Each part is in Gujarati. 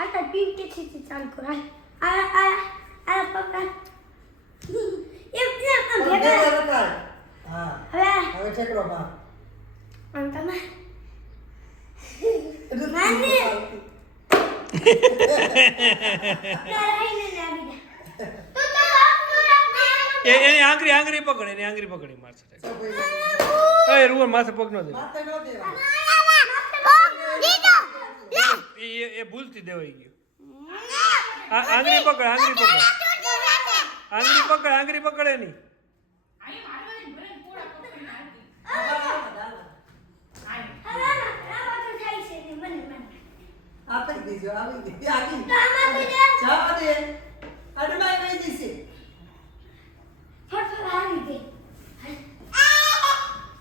आता टीम के चालू करा आ पप्पा હવે ઠેકડો માર અંતમાં એની આંગળી પકડી મારશે એ રૂવર માથે પગ ન દે માથે નો દેવા એ ભૂલથી દેવાઈ ગયું આંગળી પકડે નહીં આપી દીજો આવી ગઈ આવી જાવા દે અડમાઈ ગઈ દીસે ફટ હારી ગઈ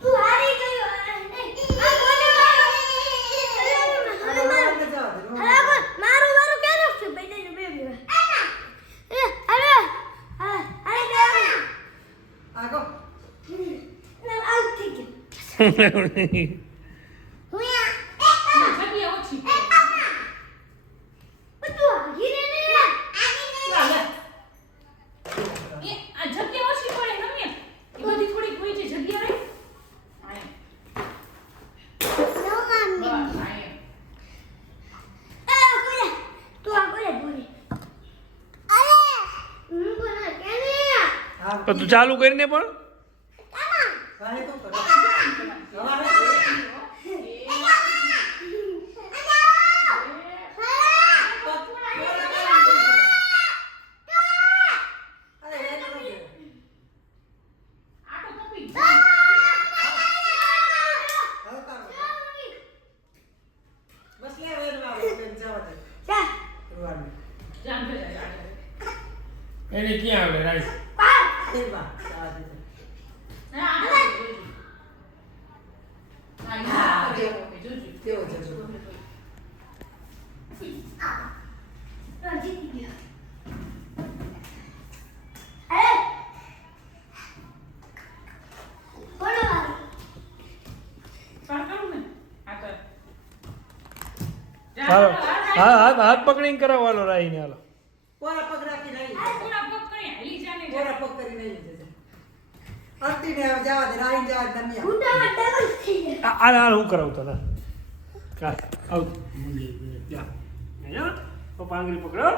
તું હારી ગયો આ બોલે મારું મારું કેનો છે બેને બેબી અરે આગો ના આઉટ થઈ ગયો તો તું ચાલુ કરીને પણ કાહે તો કરો બસ લે વેરવા બેન જાવા દે જા રૂવાની એને ક્યાં આવડે રાઈસ દેવા જાવા દે કેવો છે જો જીતી ગયો અરે બોલો હાલો હાથ પકડીને કરાવવાનો રાહીને હાલો કોરા પગ રાખી રહી પૂરા પગ કરી હાલી જાને કોરા પગ કરી રહી છે અંતિને જાવા દે રાઈ જાવા દે દમિયા ગુંડામાં ડબલ થઈ ગયા આ હું કરાવતો ના આવ જા પપ્પા આંગળી પકડો